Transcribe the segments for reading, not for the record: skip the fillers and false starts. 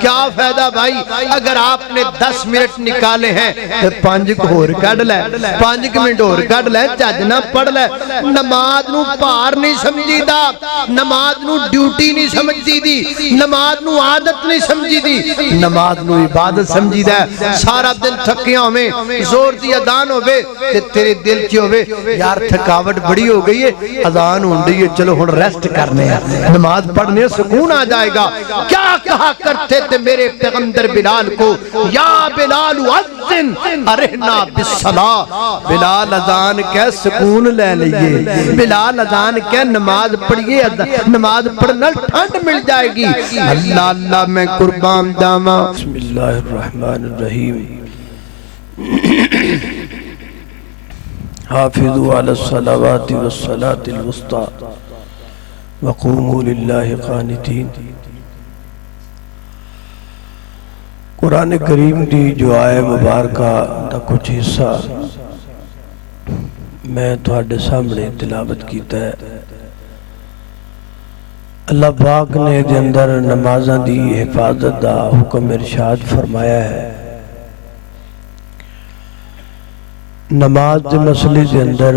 کیا فائدہ بھائی اگر آپ نے 10 منٹ نکالے ہیں 5 ہور کڈ لے 5 منٹ ہور کڈ لے چج نہ پڑھ لے نماز نو پار نہیں سمجھی دا نماز نو ڈیوٹی نہیں سمجھی دی نماز نو عادت نہیں سمجھی دی نماز نو عبادت سمجھی دا سارا دن تھکیاں ہوئے زور دی اذان ہوئے تے تیرے دل کی ہوئے یار تھکاوٹ بڑی ہو گئی ہے اذان ہون رہی ہے چلو ہن ریسٹ کرنے ہیں نماز پڑھنے سکون آ جائے گا کیا کہا کرتے تھے میرے پیغمبر بلال کو یا بلال اذن ارہنا بالصلاة بلال اذان کہہ سکون لے لئیے بلال اذان کہہ نماز پڑھئے نماز پڑھنا ٹھنڈ مل جائے گی اللہ اللہ میں قربان جاما بسم اللہ الرحمن الرحیم حافظوا علی الصلوات والصلاة الوسطى وقوموا للہ قانتین قرآن کریم دی جو آئے مبارکہ دا کچھ حصہ میں تھوڑے سامنے تلاوت کیتا ہے اللہ پاک نے دے اندر نمازاں دی حفاظت دا حکم ارشاد فرمایا ہے نماز دے مسئلے دے اندر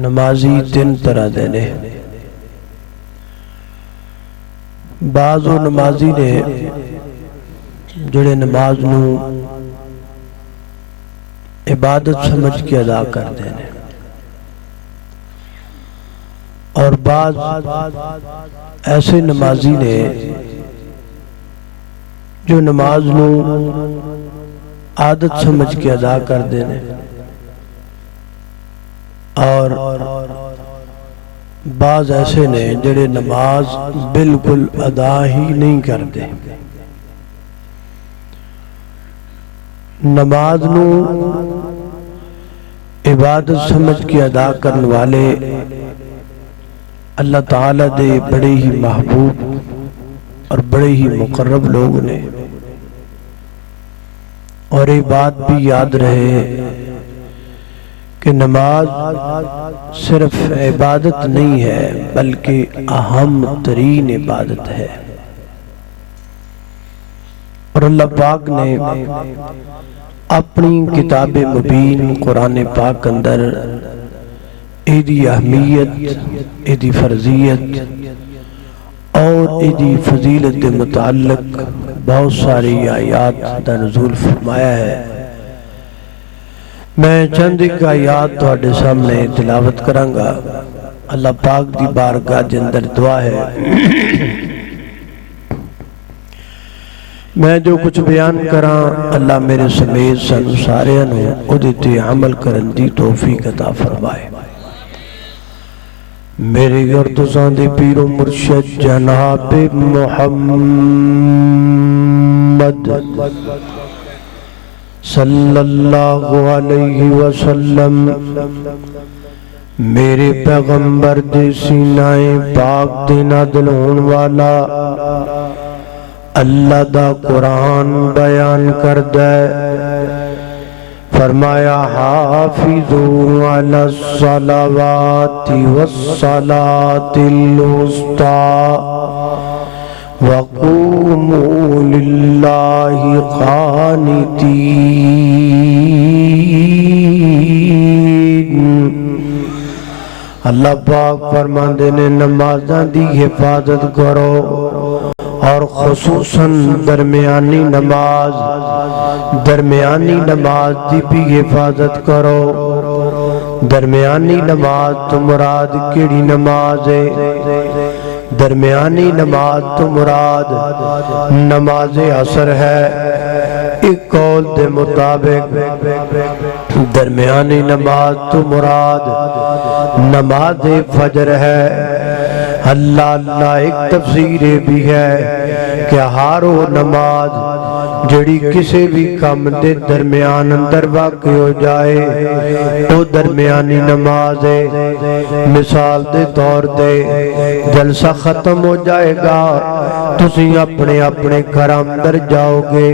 نمازی 3 طرح دینے بعض و نمازی نے جڑے نماز نو عبادت سمجھ کے ادا کر دینے اور بعض ایسے نمازی نے جو نماز نو عادت سمجھ کے ادا کر دینے اور بعض ایسے نے جڑے نماز بالکل ادا ہی نہیں کر دے نماز نو عبادت سمجھ کے ادا کرنے والے اللہ تعالیٰ دے بڑے ہی محبوب اور بڑے ہی مقرب لوگ نے اور یہ بات بھی یاد رہے کہ نماز صرف عبادت نہیں ہے بلکہ اہم ترین عبادت ہے اور اللہ پاک نے اپنی کتاب مبین قرآن پاک اندر ایدی اہمیت ایدی فرضیت اور ایدی فضیلت متعلق بہت ساری آیات دا نزول فرمایا ہے میں چند ایک آیات تھوڑے سامنے تلاوت کرانگا اللہ پاک دی بارگاہ دے اندر دعا ہے میں جو کچھ بیان کراں اللہ میرے سمیت سن سارے انہوں ادھتے عمل کرن دی توفیق عطا فرمائے میرے گردزان دے پیر و مرشد جناب محمد صلی اللہ علیہ وسلم میرے پیغمبر دے سینہ پاک دے نادل ہون والا اللہ دا قرآن بیان کر دے فرمایا حافظوا علی الصلوات والصلاة الوسطى وقوموا للہ قانتین اللہ پاک فرماندے نے نمازاں دی حفاظت کرو اور خصوصاً درمیانی نماز دی بھی حفاظت کرو درمیانی نماز تو مراد کیڑی نماز ہے درمیانی نماز تو مراد نماز عصر ہے ایک قول دے مطابق درمیانی نماز تو مراد نماز فجر ہے اللہ ایک تفسیر بھی ہے کہ ہر وہ نماز جڑی کسی بھی کام دے درمیان اندر واقع ہو جائے تو درمیانی نماز ہے مثال دے طور دے جلسہ ختم ہو جائے گا تسی اپنے اپنے گھر اندر جاؤ گے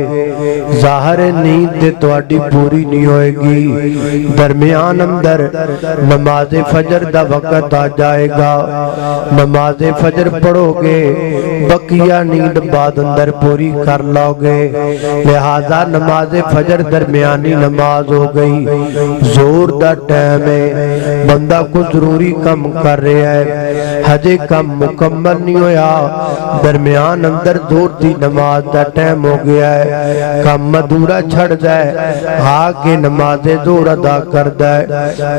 ظاہر نیند دے تواڈی پوری نہیں ہوئے گی درمیان اندر نماز فجر دا وقت آ جائے گا نماز فجر پڑھو گے بقیہ نیند بعد اندر پوری کر لو گے، لہذا نماز فجر درمیانی نماز ہو گئی، زور دا ٹائم ہے، بندہ کو ضروری کم کر رہا ہے، ہجے کم مکمل نہیں ہویا، درمیان اندر زور دی نماز دا ٹائم ہو گیا ہے، کم ادھورا چھڑ جائے، آگے نماز زور ادا کر دائے،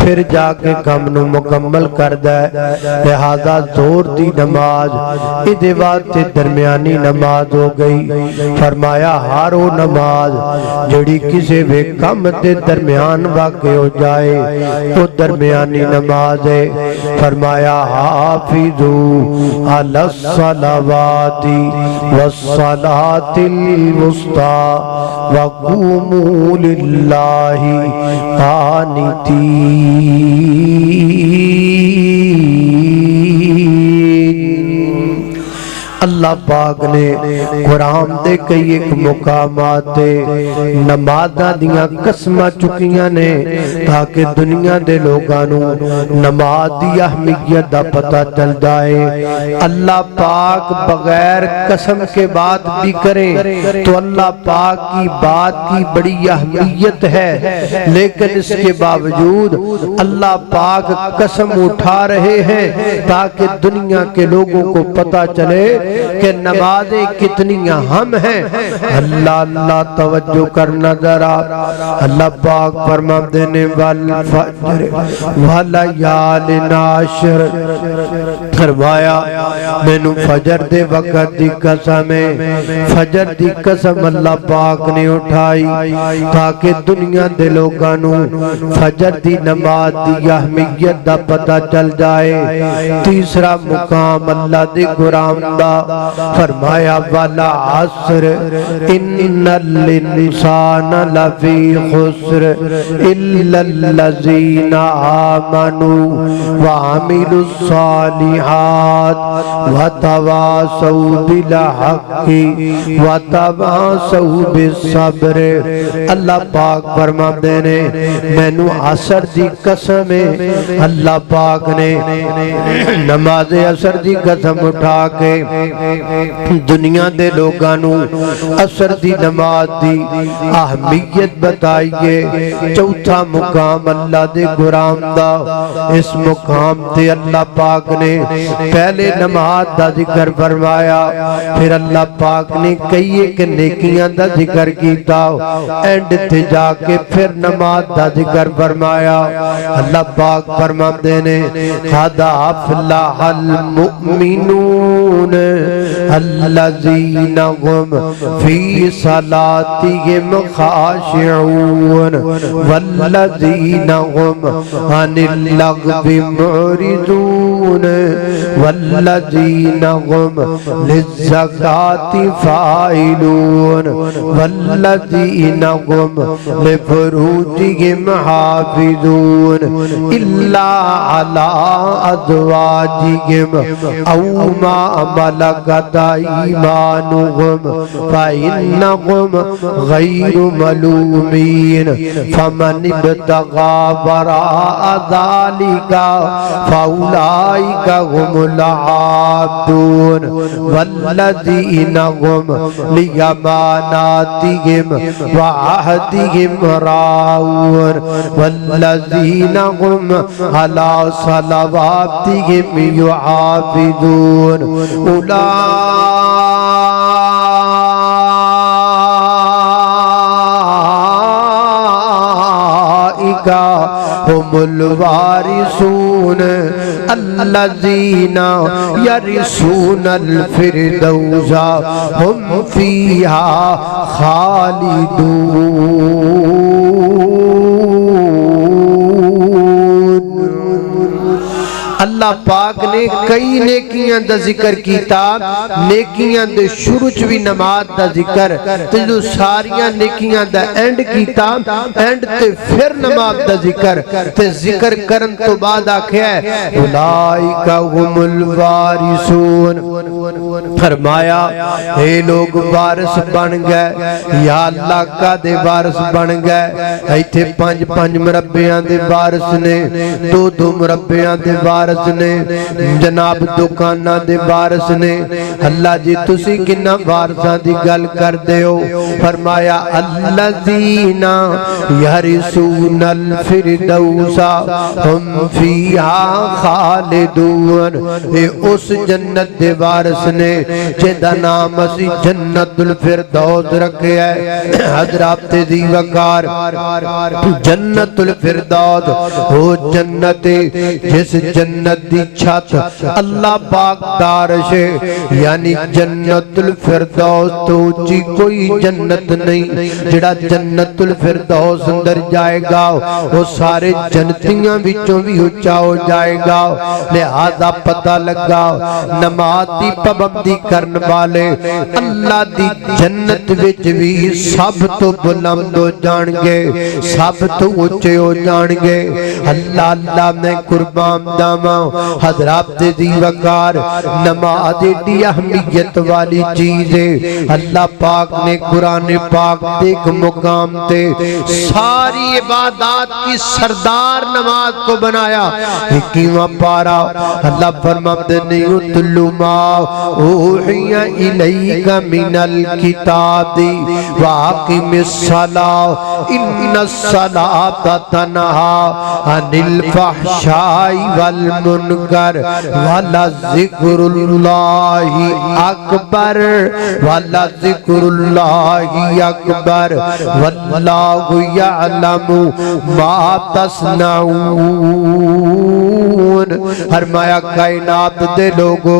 پھر جا کے کم نو مکمل کر دائے، لہذا زور دی نماز ادھے واسطے درمیانی نماز ہو گئی۔ فرمایا ہر وہ نماز جڑی کسی بھی کم دے درمیان واقع ہو جائے وہ درمیانی نماز ہے۔ فرمایا حافظو علی الصلوات والصلاة الوسطی وقوموا للہ قانتین۔ اللہ پاک نے قرآن دے کئی ایک مقامات دے نمازاں دیاں قسمہ چکیاں نے تاکہ دنیا دے لوگانوں نماز دی اہمیت دا پتہ چل جائے۔ اللہ پاک بغیر قسم کے بات بھی کریں تو اللہ پاک کی بات کی بڑی اہمیت ہے، لیکن اس کے باوجود اللہ پاک قسم اٹھا رہے ہیں تاکہ دنیا کے لوگوں کو پتہ چلے کہ نمازیں کتنی اہم ہیں۔ اللہ اللہ توجہ کرنا ذرا، اللہ پاک فرماتے ہیں والفجر ولیال عشر، فرمایا میں نو فجر دے وقت دی قسم ہے، فجر دی قسم اللہ پاک نے اٹھائی تاکہ دنیا دے لوگانوں فجر دی نماز دی اہمیت دا پتہ چل جائے۔ تیسرا مقام اللہ دے قرآن دا فرمایا والا عصر ان الانسان لفی خسر الا الذین آمنوا وعملوا الصالحات وتواصوا بالحق وتواصوا بالصبر۔ اللہ پاک فرماتے ہیں میں نو عصر دی قسم ہے، اللہ پاک نے نماز عصر دی قسم اٹھا کے دنیا دے لوگانوں عصر دی نماز دی اہمیت بتائیے۔ چوتھا مقام اللہ دے قرآن دا، اس مقام تے اللہ پاک نے پہلے نماز دا ذکر فرمایا، پھر اللہ پاک نے کئی ایک نیکیاں دا ذکر کیتا، اینڈ تے جا کے پھر نماز دا ذکر فرمایا۔ اللہ پاک فرماتے ہیں قد افلح المؤمنون الذین هم فی صلاتهم خاشعون والذین هم عن اللغو معرضون والذین هم للزکاة فاعلون والذین هم لفروجهم حافظون الا علی ازواجهم او ما ملکت ایمانهم فإنهم غیر ملومین فمن ابتغى وراء ذلك فأولئك هم العادون والذین هم لأماناتهم وعهدهم راعون والذین هم على صلواتهم يحافظون اولئک هم الوارثون الذین یرثون الفردوس هم فیہا خالدون۔ اللہ پاک نے کئی نیکیاں دا ذکر کیتا، نیکیاں دے شروع چوی نماز دا ذکر تے جو ساریاں نیکیاں دا اینڈ کیتا، اینڈ تے پھر نماز دا ذکر تے ذکر کرن تو بعد آکھیا ہے اولئک هم الوارثون۔ فرمایا اے لوگ وارث بن گئے، یا اللہ کا دے وارث بن گئے۔ ایتھے پنج پنج مربیاں دے وارث نے، دو دو مربیاں دے وارث وارث نے جناب دکاناں دے وارث نے اللہ جی تسی کنا وارثاں دی گل کردے ہو فرمایا الذین یرثون الفردوس ہم فیہا خالدون اے اس جنت دے وارث نے جدا نام اسی جنت الفردوس رکھے ہے حضرات دی وقار جنت الفردوس وہ جنت جس جنت دی چھت اللہ پاک دارش یعنی جنت الفردوس تو جی کوئی جنت نہیں جڑا جنت الفردوس اندر جائے گا وہ سارے جنتیاں بچوں بھی اچھا ہو جائے گا لہذا پتہ لگا نماز دی پابندی کرن والے اللہ دی جنت وچ بھی سب تو بلند ہو جان گے سب تو اونچے ہو جان گے اللہ اللہ میں قربان داواں حضرات دی وقار نماز دی اہمیت والی چیز ہے اللہ پاک نے قرآن پاک دے ایک مقام تے ساری عبادات کی سردار نماز کو بنایا 21واں پارا اللہ فرماتے ہیں اتلو ما اوحی الیک من الکتاب واقم الصلاۃ ان الصلاۃ تنہی عن الفحشاء والمنکر ولذکر اللہ اکبر ولذکر اللہ اکبر واللہ یعلم ما تصنعون فرمایا کائنات دے لوگو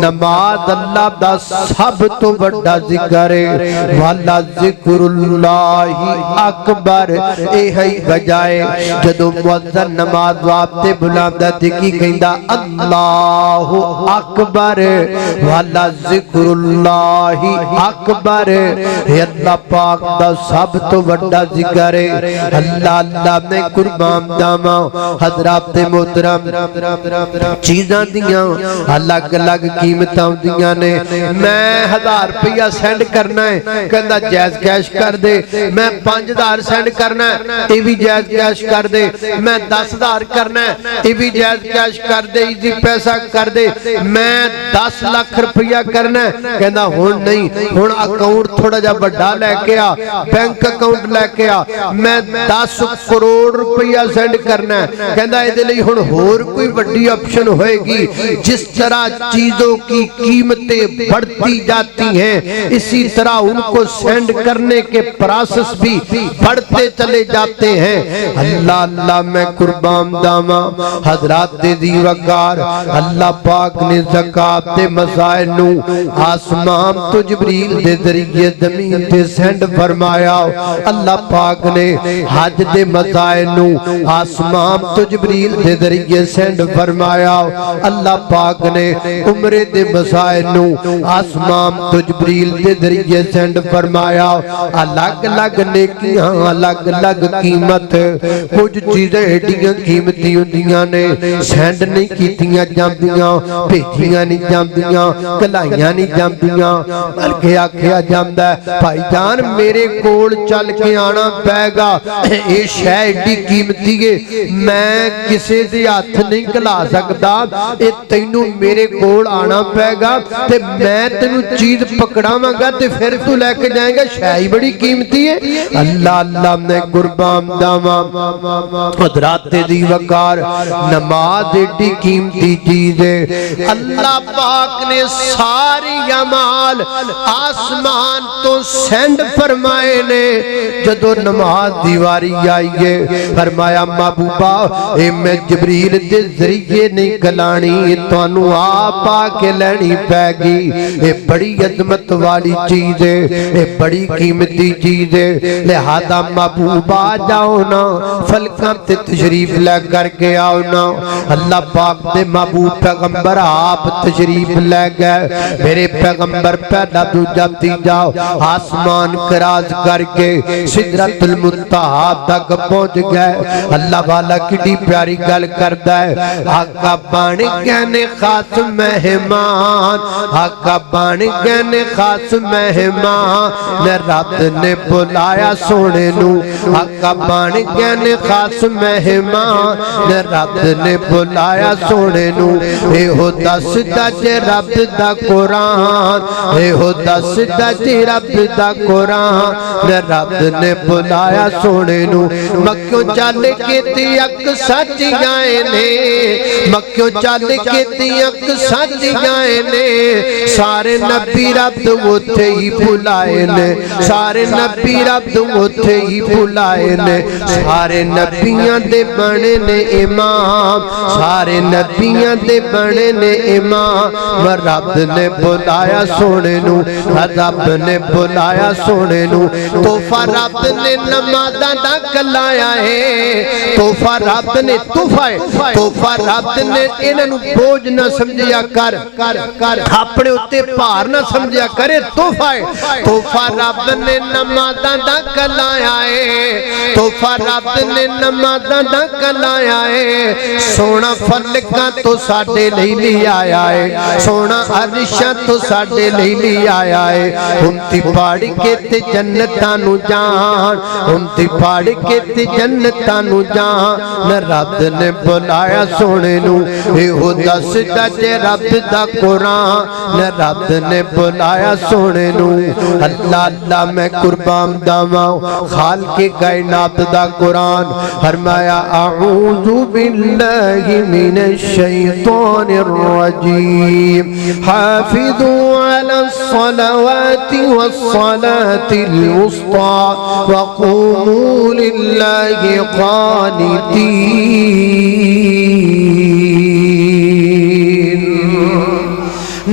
نماز اللہ دا سب تو بڑا ذکر ہے ولذکر اللہ اکبر اے ہے بجائے جدو مؤذن نماز واسطے بلاندا تے کی کہندا اللہ اکبر ولذکر اللہ اکبر اے اللہ پاک دا سب تو بڑا ذکر ہے اللہ اللہ میں قربان جاواں حضرات محترم چیزاں دیاں الگ الگ قیمتاں ہوندیاں نے میں 1000 روپیہ سینڈ کرنا ہے کہندا جائز کیش کر دے میں 5000 سینڈ کرنا ہے یہ بھی جائز کیش کر دے میں 10000 کرنا ہے یہ بھی جائز کیش کر دے ایزی پیسہ کر دے میں 10 لاکھ روپیہ کرنا ہے کہندا ہن نہیں ہن اکاؤنٹ تھوڑا جا بڑا لے کے آ بینک اکاؤنٹ لے کے آ میں 10 کروڑ روپیہ سینڈ کرنا ہے کہندا اے دے لئی ہن ہور کوئی بڑی آپشن ہوئے گی جس طرح چیزوں کی قیمتیں بڑھتی جاتی ہیں اسی طرح ان کو سینڈ کرنے کے پراسس بھی بڑھتے چلے جاتے ہیں اللہ اللہ میں قربان داواں حضرات دی وقار اللہ پاک نے زکات دے مسائل نو آسمان تو جبریل دے ذریعے زمین تے سینڈ فرمایا اللہ پاک نے حج دے مسائل نو آسمان تو جبریل دے ذریعے سینڈ فرمایا اللہ پاک نے عمرے دے مسائل نو آسمان تو جبریل دے ذریعے سینڈ فرمایا الگ الگ نیکیاں الگ الگ قیمت کچھ چیزیں ایڈیاں قیمتی ہوندیاں نے سینڈ نہیں کیتیاں جاندیاں بھیجیاں نہیں جاندیاں کلائیاں نہیں جاندیاں بلکہ آکھیا جاندا ہے بھائی جان میرے کول چل کے آنا پے گا اے شے ایڈی قیمتی ہے میں کسے دے ہاتھ نہیں کلا سکدا اے تینوں میرے کول آنا پے گا تے میں تینوں چیز پکڑاواں گا تے پھر تو لے کے جائیں گا شے ہی بڑی قیمتی ہے اللہ اللہ میں قربان داواں حضرات دی وقار نماز ایڈی قیمتی چیز ہے اللہ پاک نے ساری اعمال آسمان تو سینڈ فرمائے نے جدو نماز دیواری آئی ہے فرمایا محبوبہ اے میں جبریل دے ذریعے نہیں کلانی توانو آپ آکے لینی پے گی اے بڑی عظمت والی چیز ہے اے بڑی قیمتی چیز ہے لہذا محبوبہ جاؤ نا فلکاں تے تشریف لے کر کے آؤ نا اللہ پاک دے محبوب پیغمبر آپ تشریف لے گئے میرے پیغمبر پیدا دو جاتی جاؤ آسمان کراز کر کے سدرت المنتہا تک پہنچ گئے اللہ والا کٹی پیاری گل کرتا ہے آقا بن گئے نے خاص مہمان آقا بن گئے نے خاص مہمان رب نے بلایا سونے نو آقا بن گئے نے خاص مہمان رب نے بلایا سونے نو اے ہو دسدا جے رب دا قرآن اے ہو دسدا جے رب دا قرآن رب نے بلایا سونے نو مکیوں چل کے تی اک سج گئے نے مکیوں چل کے تی اک سج گئے نے سارے نبی رب اوتھے ہی بلائے نے سارے نبی رب اوتھے ہی بلائے نے سارے نبیاں دے بنے نے امام سارے نبیاں دے بنے نے امام رب نے بلایا سونے نو رب نے بلایا سونے نو تحفہ رب نے نمازاں دا کلایا ہے تحفہ رب نے تحفہ رب نے انہاں نو بوجھ نہ سمجھیا کر اپنے اتے بھار نہ سمجھیا کرے تحفہ رب نے نمازاں دا کلایا ہے تحفہ رب نے نمازاں دا کلایا ہے سونا فلکاں تو ساڈے لئی لے آیا ہے سونا عرشاں تو ساڈے لئی لے آیا ہے ہمتی پڑھ کے تے جنتاں نو جان ہمتی پڑھ کے تے جنتاں نو جان رب نے بلایا سونے نو اے ہو دسدا جے رب دا قرآن رب نے بلایا سونے نو اللہ اللہ میں قربان داواں خالق کائنات دا قرآن فرمایا اعوذ باللہ من الشیطان الرجیم حافظوا علی الصلوات والصلاة الوسطى وقوموا للہ قانتین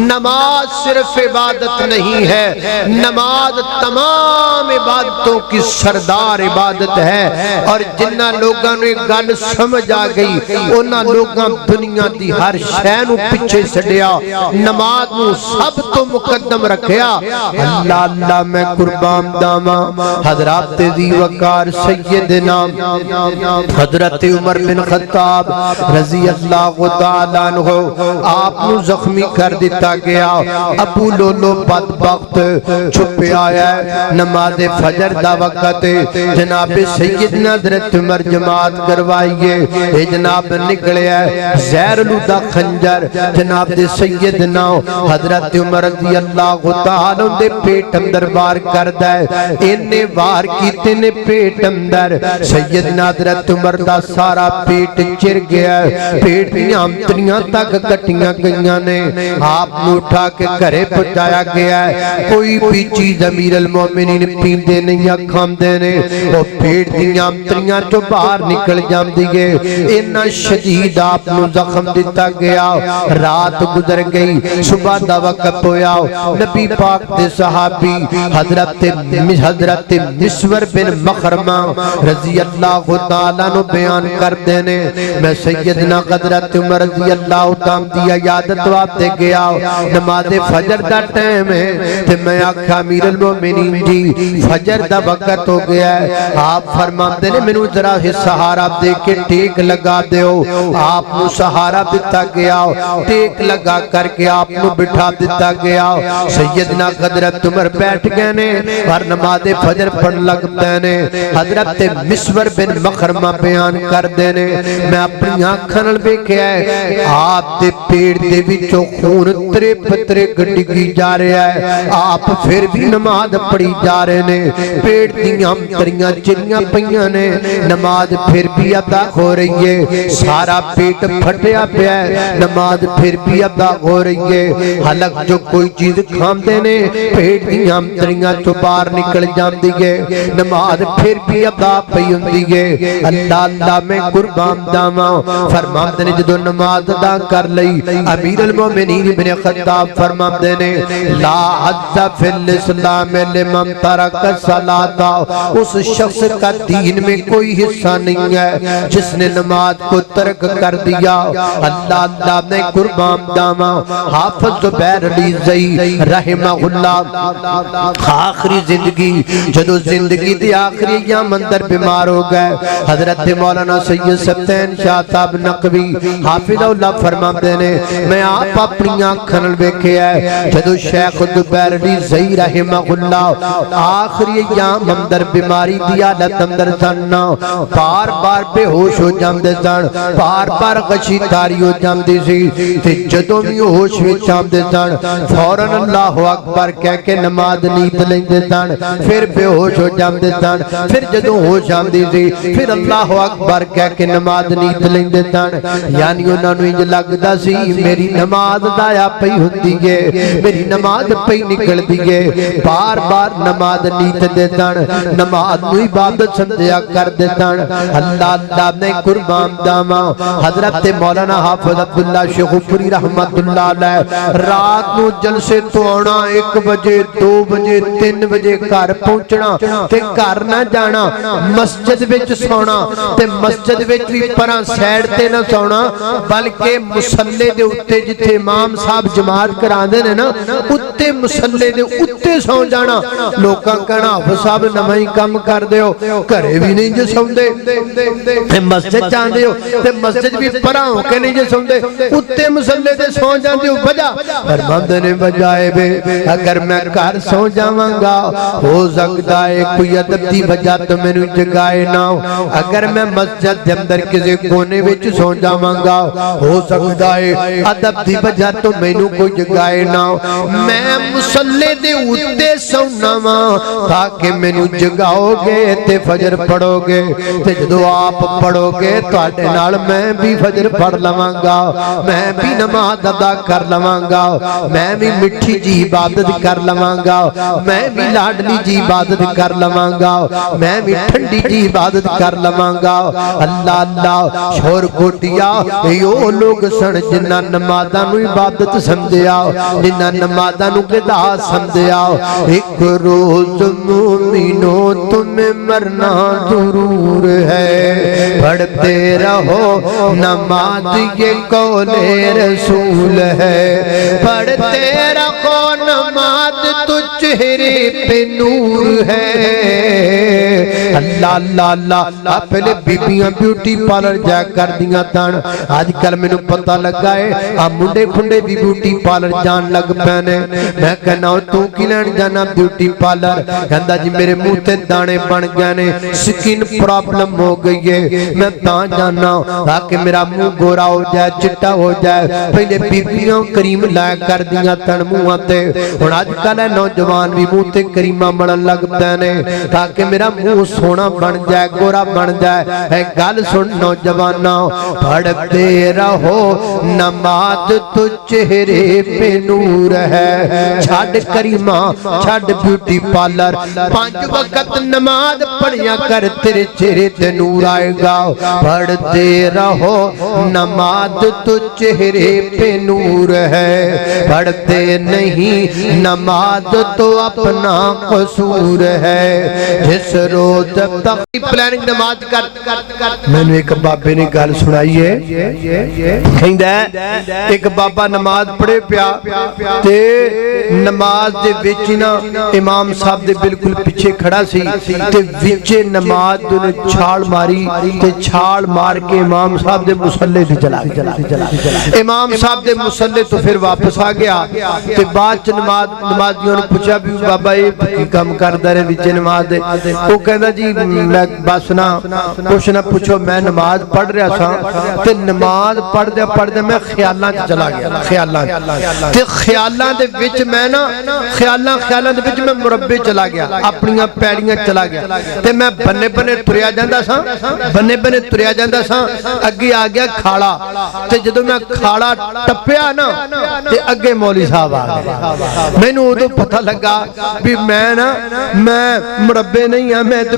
نماز صرف عبادت نہیں ہے نماز تمام عبادتوں کی سردار عبادت ہے اور جنہ لوگاں نے گل سمجھ آ گئی انہاں لوگاں دنیا دی ہر شے نو پیچھے چھڈیا نماز نو سب تو مقدم رکھیا اللہ اللہ میں قربان داواں حضرات ذی وقار سیدنا حضرت عمر بن خطاب رضی اللہ تعالی عنہ آپ نو زخمی کر دیتا گیا ابو لولو بدبخت چھپے آیا ہے نماز فجر دا وقت جناب سیدنا حضرت عمر جماعت کروائیے اے جناب نکلے ہے زہر لودہ خنجر جناب سیدنا حضرت عمر رضی اللہ تعالیٰ دے پیٹ اندر وار کردہ ہے انہیں وار کیتے نے پیٹ اندر سیدنا حضرت عمر دا سارا پیٹ چر گیا ہے پیٹ دیاں امتریاں تک کٹیاں گئیاں نے آپ اٹھا کے گھرے پہنچایا گیا ہے کوئی بھی چیز امیر المومنین پیندے نہیں کھاندے نے وہ پیٹ دیاں امتریاں جو باہر نکل جام دیئے انہا شدید آپ نو زخم دیتا گیا رات گزر گئی صبح دا وقت ہویا نبی پاک دے صحابی حضرت مسور بن مخرمہ رضی اللہ تعالیٰ نو بیان کر دینے میں سیدنا حضرت عمر رضی اللہ تعالیٰ دی عیادت واپتے گیا نماز فجر دا ٹائم ہے تے میں آکھا امیر المومنین جی فجر دا وقت ہو گیا ہے آپ فرماتے نے منو ذرا ہی سہارا دے کے ٹیک لگا دیو آپ نو سہارا دیتا گیا ٹیک لگا کر کے آپ نو بٹھا دیتا گیا سیدنا حضرت عمر بیٹھ گئے نے اور نماز فجر پڑھ لگتے نے حضرت مسور بن مخرمہ بیان کر دینے میں اپنی آنکھاں نال ویکھیا ہے آپ دے پیٹ دے وچوں خون ترے پترے گڈگی جا رہا ہے آپ پھر بھی نماز پڑھی جا رہے نے پیٹ دیاں امتریاں چریاں پئیاں نے نماز پھر بھی ادا ہو رہی ہے سارا پیٹ پھٹیا پیا ہے نماز پھر بھی ادا ہو رہی ہے حلق جو کوئی چیز کھاندے نے پیٹ دیاں امتریاں تو باہر نکل جاندی ہے نماز پھر بھی ادا پئی ہوندی ہے اللہ اللہ میں قربان داواں فرماندے نے جدوں نماز ادا کر لئی امیر المومنین ابن خطاب خطاب فرماتے نے لا حد فی الاسلام لمن ترک الصلاۃ، اس شخص کا دین میں کوئی حصہ نہیں ہے جس نے نماز کو ترک کر دیا۔ اللہ نے قربان داما حافظ زبیر علی زئی رحمہ اللہ آخری زندگی جدو زندگی دی آخری ایام اندر بیمار ہو گئے، حضرت مولانا سید سبتین شاہ صاحب نقوی حافظ اللہ فرماتے نے میں آپ اپنی آنکھاں نال ویکھیا ہے جدو شیخ زبیر علی زئی رحمہ اللہ آخری ایام اندر بیماری دی حالت اندر سن، بار بار بے ہوش ہو جاندے سن، بار بار غشی تاری ہو جاندی سی، تے جدوں بھی ہوش وچ آندے سن فوراً اللہ اکبر کہہ کے نماز نیت لیندے سن، پھر بے ہوش ہو جاندے سن، پھر جدوں ہوش آندی سی پھر اللہ اکبر کہہ کے نماز نیت لیندے سن۔ یعنی انہاں نوں انج لگدا سی میری نماز ضائع پئی ہوندی ہے، میری نماز پئی نکلدی ہے، بار بار نماز نیت دے سن، نماز نوں عبادت سمجھیا کر دے سن۔ اللہ نے قربان داما حضرت مولانا حافظ عبداللہ شیخوپوری رحمت اللہ علیہ رات نو جلسے تو آنا 1 بجے 2 بجے 3 بجے گھر پہنچنا تے گھر نہ جانا، مسجد وچ سونا تے مسجد وچ بھی پراں سیڈ تے نہ سونا بلکہ مصلی دے اُتے جتھے امام صاحب جماعت کراندے نے نا اُتے مصلی دے اُتے سو جانا۔ لوکاں کہنا حافظ صاحب نمائی کم کر دیو، گھرے بھی نہیں جو سوندے تے مسجد جاندے ہو تے مسجد بھی پراں ہو کے نہیں جو سوندے اُتے مصلی دے سو جاندے ہو۔ وجہ فرماندے نے بجائے بے اگر میں گھر سو جاواں گا ہو سکتا ہے کوئی ادب دی وجہ تو مینوں جگائے نہ ہو، اگر میں مسجد دے اندر کسی کونے وچ سو جاواں گا ہو سکتا ہے ادب دی وجہ تو مینوں کوئی جگائے نہ ہو، میں مصلی دے اُتے سونا واں تاکہ مینوں جگاؤ گے تے فجر پڑھو گے تے جدو آپ پڑھو گے تواڈے نال میں بھی فجر پڑھ لواں گا، میں بھی نماز ادا کر لواں گا، میں بھی مٹھی جی عبادت کر لواں گا، میں بھی لاڈلی جی عبادت کر لواں گا، میں بھی ٹھنڈی جی عبادت کر لواں گا۔ اللہ اللہ شور کوٹیا یو لوگ سن جنہاں نمازاں نوں عبادت سمجھیا، جنہاں نمازاں نوں قضا سمجھیا۔ ایک روز مومنوں تمہیں مرنا ضرور ہے، پڑھتے رہو نماز یہ قول رسول ہے، پڑھتے رہو نماز تو چہرے پہ نور ہے۔ اللہ اللہ اللہ پہلے بیبیاں بیوٹی پارلر جا کر دیاں تن، آج کل میں نو پتہ لگا ہے آپ منڈے کھنڈے بھی بیوٹی پارلر جان لگ پہنے۔ میں کہنا ہوں تو کی لین جانا بیوٹی پارلر، کہندہ جی میرے منہ تے دانے بن گئے نے، سکن پرابلم ہو گئی ہے، میں تاں جانا تاکہ میرا منہ گورا ہو جائے چٹا ہو جائے۔ پہلے بیبیاں کریم لائے کر دیاں تن منہ تے، اور آج کل ہے نوجوان بھی منہ تے کریمہ مڑن لگ پہنے تاکہ میرا منہ سونا بن جائے گورا بن جائے۔ اے گل سن نوجواناں پڑھتے رہو نماز تو چہرے پہ نور ہے، چھاڑ کریمہ چھاڑ بیوٹی پارلر، 5 وقت نماز پڑھیا کر تیرے چہرے تے نور آئے گا۔ پڑھتے رہو نماز تو چہرے پہ نور ہے، پڑھتے نہیں نماز تو اپنا قصور ہے۔ جس روز تک پلاننگ نماز کر میں نے ایک بابے نے گل سنائی ہے، کہندا ہے ایک بابا نماز پڑھے پیا تے نماز دے وچ نا امام صاحب دے بالکل پیچھے کھڑا سی تے وچ نماز نے چھال ماری تے چھال مار کے امام صاحب دے مصلی تے چلا گیا۔ امام صاحب دے مصلی تو پھر واپس آ گیا تے بعد نمازیوں نے پوچھا بھی بابا یہ کی کم کردا رہے وچ نماز دے؟ وہ کہندا جی میں بس نا کچھ نہ پوچھو، میں نماز پڑھ رہا سا تے نماز پڑھ دے میں خیالاں چلا گیا، خیالاں تے خیالاں دے وچ میں نا خیالاں دے وچ میں مربے چلا گیا، اپنیاں پیڑیاں چلا گیا تے میں بنے بنے تریا جاندا سا، اگے آ گیا کھاڑا تے جدوں میں کھاڑا ٹپیا نا تے اگے مولوی صاحب آ گئے۔ مینوں اودوں پتہ لگا بھی میں مربے نہیں ہاں، میں تے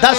10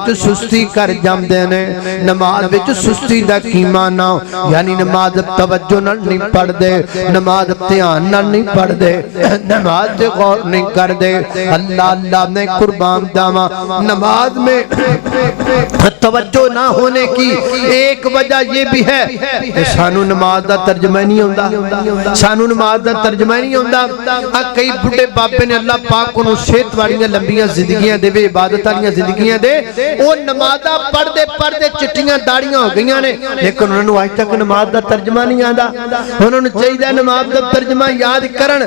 وچ سستی کر جاندے نے نماز وچ سستی دا کی معنی یعنی نماز توجہ نال نہیں پڑھ دے نماز دھیان نال نہیں پڑھ دے نماز تے غور نہیں کر دے اللہ نے قربان جاواں نماز میں توجہ نہ ہونے کی ایک وجہ یہ بھی ہے کہ سانو نماز دا ترجمہ نہیں ہوندا سانو نماز دا ترجمہ نہیں ہوندا کئی بڑے بابے نے اللہ پاک کو صحت والیاں لمبیاں زندگیاں دے عبادت والیاں زندگیاں دے او نمازاں پڑھ دے چٹیاں داڑیاں ہو گئیاں نے لیکن انہوں نے آج تک نماز دا ترجمہ نہیں آندا انہوں نے چاہیے نماز دا ترجمہ یاد کرن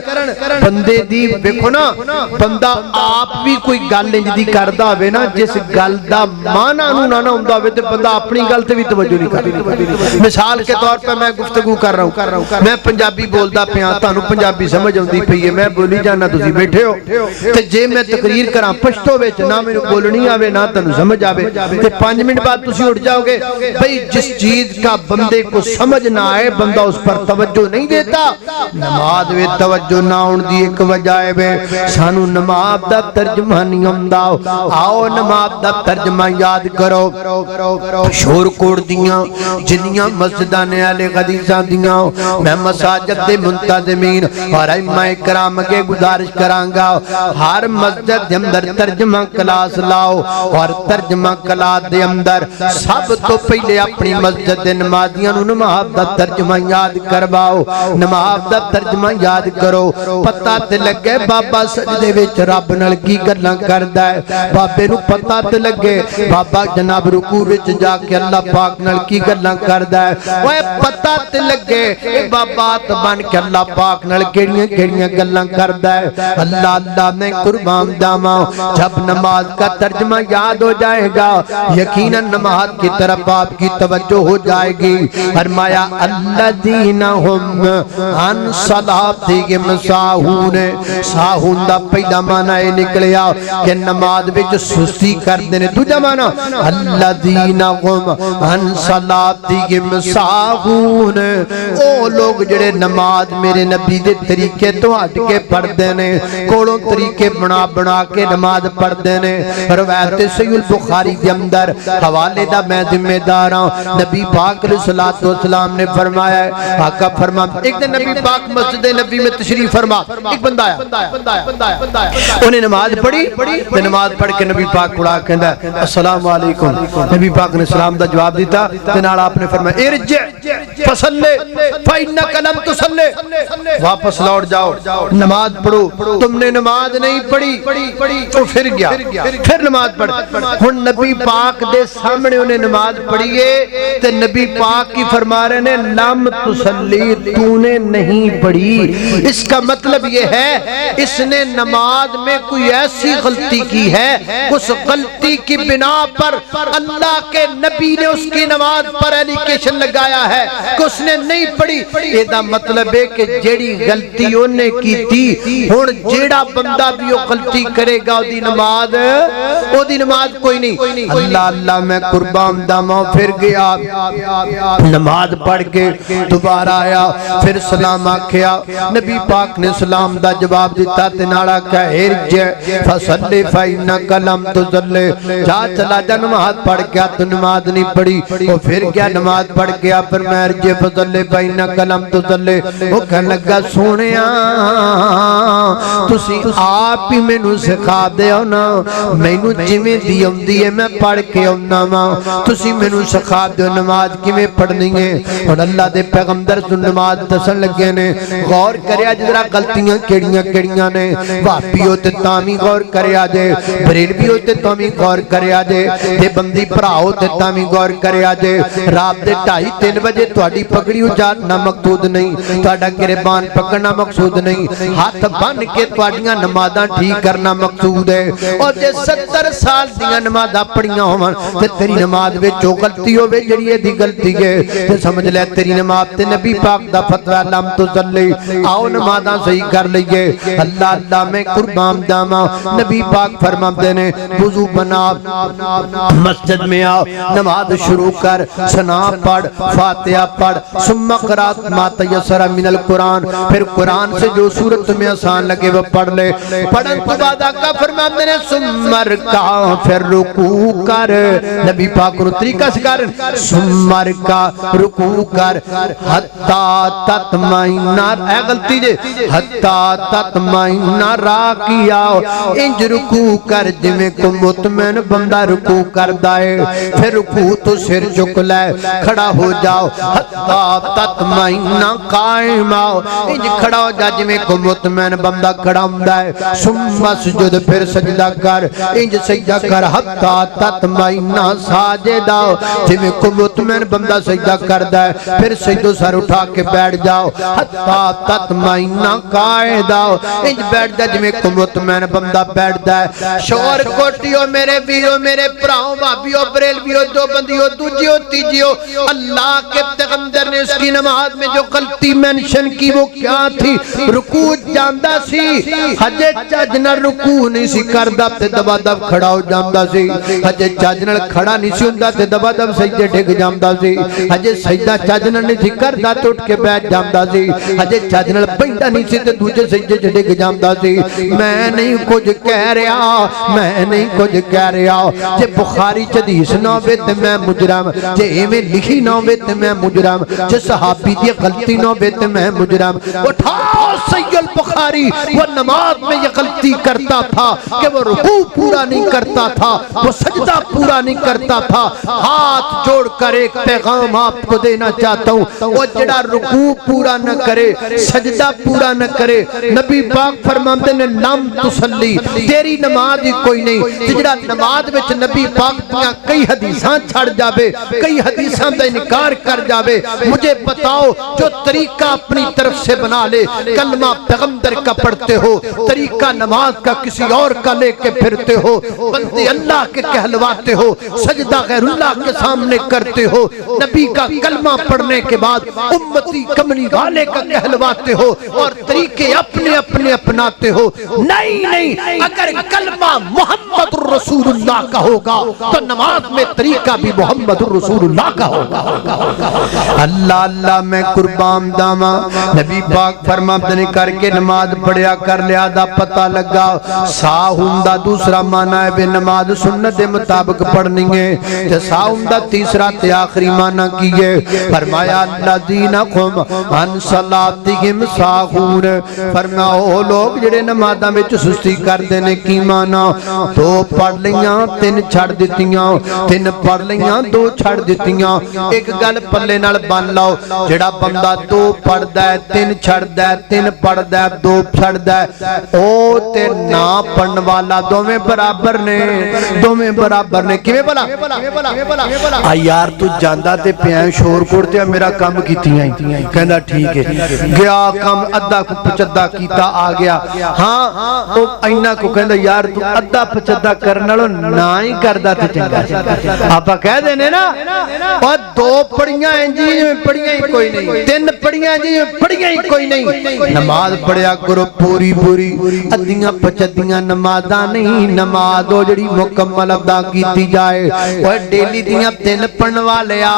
بندے دی دیکھو نا بندہ آپ بھی کوئی گل انج دی کردا ہوے نا جس گل دا معنی نو نہ ہوندا ہوے تے بندہ اپنی گل تے بھی توجہ نہیں کردا مثال کے طور پہ میں گفتگو کر رہا ہوں میں پنجابی بولدا پیا تانوں پنجابی سمجھ آندی پئی ہے میں بولی جانا تسی بیٹھے ہو تے جے میں تقریر کراں پشتو وچ نہ مینوں بولنی آوے نہ تانوں سمجھ آوے تے 5 منٹ بعد تسی اٹھ جاؤ گے بھئی جس چیز کا بندے کو سمجھ نہ آئے بندہ اس پر توجہ نہیں دیتا نماز میں توجہ نہ ہون دی ایک وجہ ہے سانو نماز دا ترجمہ نہیں ہوندا آؤ نماز دا ترجمہ یاد کرو شور کوڑ دیاں جنیاں مسجداں نے اہل حدیثاں دیاں میں مساجد دے منتظمین اور ائمہ کرام کے گزارش کراں گا ہر مسجد دے اندر ترجمہ کلاس لاؤ اور ترجمہ کلاس دے اندر سب تو پہلے اپنی مسجد دے نمازیاں نو نماز دا ترجمہ یاد کرواؤ نماز دا ترجمہ یاد کرو پتہ تے لگے بابا سجدے وچ رب نال کی گلاں کردا ہے بابے نو پتہ تے لگے بابا جناب رکوع وچ جا کے اللہ پاک نال کی گلاں کردا ہے اوے پتہ تے لگے اے بابا تو بن کے اللہ پاک نال کیڑیاں گلاں کردا ہے اللہ نے قربان جاواں جب نماز کا ترجمہ یاد ہو جائے گا یقیناً نماز کی طرف آپ کی توجہ ہو جائے گی فرمایا الذین هم عن صلاتہم ساہون ساہون دا پہلا معنی نکلیا کہ نماز وچ سستی کردے نے دوجا معنی الذین هم عن صلاتہم ساہون او لوگ جڑے نماز میرے نبی دے طریقے تو ہٹ کے پڑھدے نے کولوں طریقے بنا کے نماز پڑھدے نے روایت صحیح البخاری کے اندر حوالے دا میں ذمہ دار ہوں نبی پاک علیہ السلام نے فرمایا ہے آقا فرما ایک دن نبی پاک مسجد نبی میں تشریف فرما ایک بندہ آیا انہیں نماز پڑھی تے نماز پڑھ کے نبی پاک اڑا کہندا السلام علیکم نبی پاک نے سلام دا جواب دیتا تے نال آپ نے فرمایا ارجع فصلی فإنک لم تصلی واپس لوٹ جاؤ نماز پڑھو تم نے نماز نہیں پڑھی تو پھر گیا پھر نماز پڑھ ہن نبی پاک دے سامنے انہیں نماز پڑھیے تے نبی پاک کی فرما رہے نے لم تصلی تو نے نہیں پڑھی اس کا مطلب یہ ہے اس نے نماز میں کوئی ایسی غلطی کی ہے اس غلطی کی بنا پر اللہ کے نبی نے اس کی نماز پر ایلیگیشن لگایا ہے کہ اس نے نہیں پڑھی یہ دا مطلب ہے کہ جیڑی غلطی انہیں کی تھی ہن جیڑا بندہ بھی وہ غلطی کرے گا او دی نماز کوئی نہیں اللہ میں قربان داماں پھر گیا نماز پڑھ کے دوبارہ آیا پھر سلام آکھیا نبی پاک نے سلام دا جواب دیتا تے ناڑا کہا ارجع فصلی فإنک لم تصلی جا چلا جا نماز پڑھ گیا تو نماز نہیں پڑھی وہ پھر گیا نماز پڑھ گیا پھر میں ارجع فصلی فإنک لم تصلی وہ کہنے لگا سونیا تسی آپ ہی میں نو سکھا دے ہو نا میں نو جمیں دی ہوندی ہے میں پڑھ کے ہونا ماں تسی میں نو سکھا دے ہو نماز کی میں پڑھنی ہے اور اللہ دے پیغمبر سن نماز دسن لگے نے غور کریا جدرا غلطیاں کیڑیاں نے واپی ہوتے تامی غور کریا جے بریلوی ہوتے تامی غور کریا جے تے بندی پرا ہوتے تامی غور کریا جے رات دے 2:30 بجے تہاڈی پگڑی اچارنا مقصود نہیں تہاڈا گریبان پکڑنا مقصود نہیں ہاتھ بن کے تہاڈیاں نمازاں ٹھیک کرنا مقصود ہے اور جے 70 سال دیاں نمازاں پڑھیاں ہون تے تیری نماز وچ جو غلطی ہوے جڑی دی غلطی ہے تے سمجھ لے تیری نماز تے نبی پاک دا فتوی لم تصلی آؤ نمازاں صحیح کر لئیے اللہ میں قربان جاواں نبی پاک فرماتے نے وضو بنا مسجد میں آؤ نماز شروع کر ثنا پڑھ فاتحہ پڑھ ثم اقرأ ما تیسر من القرآن، پھر قرآن سے جو سورت تمہیں آسان لگے وہ پڑھ لے۔ پڑھن تو بعد آقا فرماتے ہیں ثم ارکع، پھر رکوع کر۔ نبی پاک کو طریقہ سکھا رہے ہیں، ثم ارکع، رکوع کر، حتی تطمئن، اے غلطی جے، حتی تطمئن راکعا، انج رکوع کر جویں کو مطمئن بندہ رکوع کردا ہے۔ پھر رکوع تو سر جھک لے، کھڑا ہو جاؤ، حتی تطمئن قائما، انج کھڑا ہو جا جویں کو مطمئن بندہ کھڑا ہوندا ہے۔ ثم اسجد، پھر سجدہ کر، انج سجدہ کر، حتی تطمئن ساجدا، جویں کو مطمئن بندہ سجدہ کردا ہے۔ پھر سجدوں سر اٹھا کے بیٹھ جاؤ، حتی تطمئن قاعدا، انج بیٹھ جا جویں کو مطمئن بندہ بیٹھدا ہے۔ شور کوٹیو میرے ویرو، میرے پراؤں بھابیو، بریلویو، دیوبندیو، دوجیو، تیجیو، اللہ کے پیغمبر نے اس کی نماز میں جو غلطی مینشن کی وہ کیا تھی؟ رکوع جاندا سی، ہجے چج نال رکوع نہیں سی کردا تے دبا دب کھڑا ہو جاندا سی، ہجے چج نال کھڑا نہیں سی ہوندا تے دبا دب سجدے ڈگ جاندا سی، ہجے سجدہ چج نال نہیں سی کردا تے اٹھ کے بیٹھ جاندا سی، ہجے چج نال بیندا نہیں سی تے دوجے سجدے چ ڈگ جاندا سی۔ میں نہیں کچھ کہہ رہا، میں نہیں کچھ کہہ رہا، جے بخاری چ حدیث نہ ہوے تے میں مجرم، جے ایویں لکھی نہ ہوے تے میں مجرم، جے صحابی دی غلطی نہ ہوے تے میں مجرم۔ اٹھاؤ صحیح البخاری، وہ نماز میں یہ غلطی کرتا تھا کہ وہ رکوع پورا نہیں کرتا تھا، وہ سجدہ پورا نہیں کرتا تھا۔ ہاتھ جوڑ کر ایک پیغام آپ کو دینا چاہتا ہوں، وہ جڑا رکوع پورا نہ کرے، سجدہ پورا نہ کرے، نبی پاک فرماتے ہیں لم تسلی، تیری نماز ہی کوئی نہیں۔ جڑا نماز وچ نبی پاک دیاں کئی حدیثاں چھڑ جاوے، کئی حدیثاں دا انکار کر جاوے، مجھے بتاؤ جو طریقہ اپنی طرف سے بنا لے، کلمہ پیغمبر کا پڑھتے ہو، طریقہ نماز کا کسی اور کا لے کے پھرتے ہو، بندے اللہ کے کہلواتے ہو، سجدہ غیر اللہ کے سامنے کرتے ہو، نبی کا کلمہ پڑھنے کے بعد امتی کملی والے کا کہلواتے ہو اور طریقے اپنے اپنے اپناتے ہو۔ نہیں نہیں، اگر کلمہ محمد رسول اللہ کا ہوگا تو نماز میں طریقہ بھی محمد رسول اللہ کا ہوگا۔ اللہ اللہ میں قربان داما، نبی پاک فرماتے ہیں کر کے نماز پڑھیا کر لیا دا پتہ لگا۔ سا ہندہ دوسرا معنی ہے بے نماز سنت مطابق پڑھنی ہے، جسا ہندہ تیسرا تے آخری معنی کیے۔ فرمایا الذین قم عن صلاتہم ساہون، فرمایا او لوگ جڑے نمازاں وچ سستی کر دینے کی معنی، دو پڑھ لیاں تین چھڑ دتیاں، تین پڑھ لیاں دو چھڑ دتیاں۔ ایک گل پلے نال بن لاؤ، جڑا بندہ دو پڑھ دا ہے تین چھڑ دا ہے، تین پڑھ دا ہے دو چھڑ دا ہے، او تے نا پڑھن والا دوویں برابر نے، دوویں برابر نے۔ کیویں بلا آ یار تو جاندا تے پیاں شور کوڑ تے میرا کام کیتیاں ہی، کہندا ٹھیک ہے، گیا کام ادھا کو پچدا کیتا آ گیا، ہاں او اینا کو کہندا یار تو ادھا پچدا کرن والو نہ ہی کردا تے چنگا۔ آپا کہہ دینے نا اور دو پڑھیاں جی پڑھیاں ہی کوئی نہیں، تین پڑھیاں جی پڑھیاں ہی کوئی نہیں۔ نماز پڑھیا کرو پوری پوری، ادھیاں پچدیاں نمازاں نہیں، نماز او جڑی مکمل ادا کیتی جائے۔ اور ڈیلی دیاں تین پڑھن والیا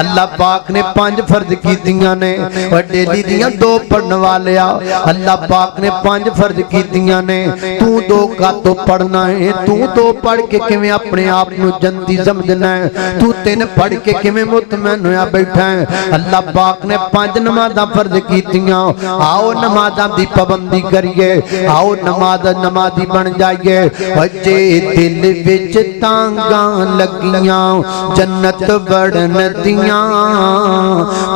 اللہ پاک نے 5 فرض کیتیاں نے، اور ڈیلی دیاں 2 پڑھن والیا اللہ پاک نے 5 فرض کیتیاں نے۔ تو 2 کا تو پڑھنا ہے، تو 2 پڑھ کے کیویں اپنے آپ نو جنتی سمجھنا ہے، تو 3 پڑھ کے کیویں مطمئن ہویا بیٹھا ہے۔ اللہ پاک نے 5 نمازاں فرض کیتیاں، آؤ نمازاں دی پابندی کریے، آؤ نمازی بن جائیے۔ جے دل وچ تانگاں لگیاں جنت بڑھن دیاں،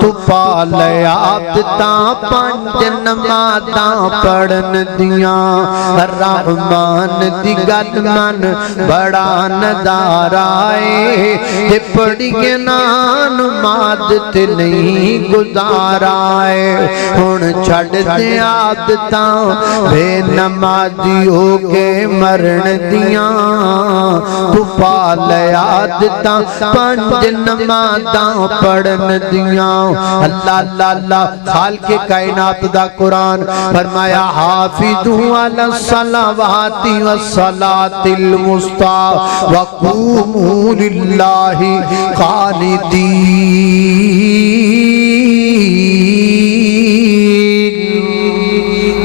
تو پا لے عادتاں 5 نمازاں پڑھن دیاں۔ رحمان دی گل من بڑا نظارہ ہے، تے پڑھیے نا نماز تے نہیں گزارا ہے۔ ہن چھڑ دے عادتاں بے نمازی ہو کے مرن دیاں، تو پا لے عادتاں 5 نمازاں پڑھن دیاں۔ اللہ اللہ اللہ خالق کائنات دا قرآن فرمایا حافظوا علی الصلوات والصلاة الوسطى وقوموا للہ قانتین۔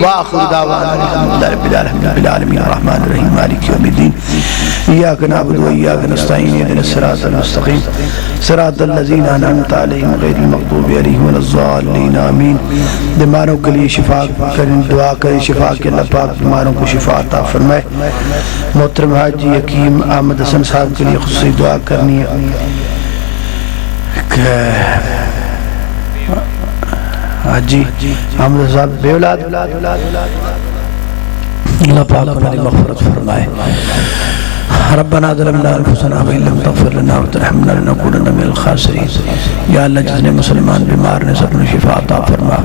وآخر دعوانا الحمدللہ رب العالمین الرحمن الرحیم مالک یوم الدین ایاک نعبد و ایاک نستعین اهدنا الصراط المستقیم صراط الذین انعمت علیہم غیر المغضوب علیہم ولا الضالین آمین بیماروں کے لیے شفا کریں دعا کریں شفا کے اللہ پاک بیماروں کو شفا عطا فرمائے محترم حاجی حکیم احمد حسن صاحب کے لیے خصوصی دعا کرنی ہے حاجی احمد صاحب بے اولاد اللہ پاک انہوں نے مغفرت فرمائے ربنا ظلمنا انفسنا وان لم تغفر لنا وترحمنا لنكونن من الخاسرین یا اللہ جتنے مسلمان بیمار نے سب نے شفا عطا فرما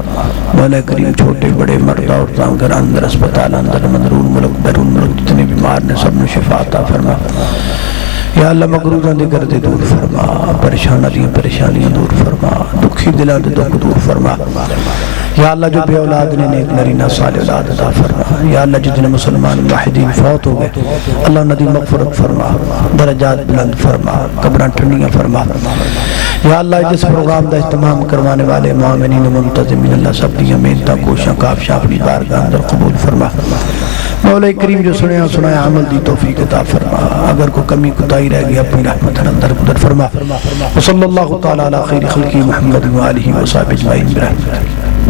مولا کریم چھوٹے بڑے مرد عورتاں گھر اندر اسپتال اندر اندرون ملک بیرون ملک جتنے بیمار نے سب نے شفا عطا فرما یا اللہ مغروراں دے گردے دور فرما پریشانیاں دور فرما دکھی دلاں دے دکھ دور فرما یا اللہ جو بے اولاد نے نیک نرینہ صالح اولاد عطا فرما یا اللہ جتنے مسلمان موحدین فوت ہو گئے اللہ انہاں دی مغفرت فرما درجات بلند فرما قبراں ٹھنڈیاں فرما یا اللہ جس پروگرام دا اہتمام کروانے والے معاونین و منتظمین اللہ سب دی محنتاں کوششاں کافشاں اپنی بارگاہ اندر قبول فرما مولا کریم جو سنایا عمل دی توفیق عطا فرما اگر کوئی کمی کوتاہی رہ گئی اپنی رحمت اندر قدر فرما وصلی اللہ تعالی علی خیر خلقی محمد و آلہ و صحبہ اجمعین برحمتک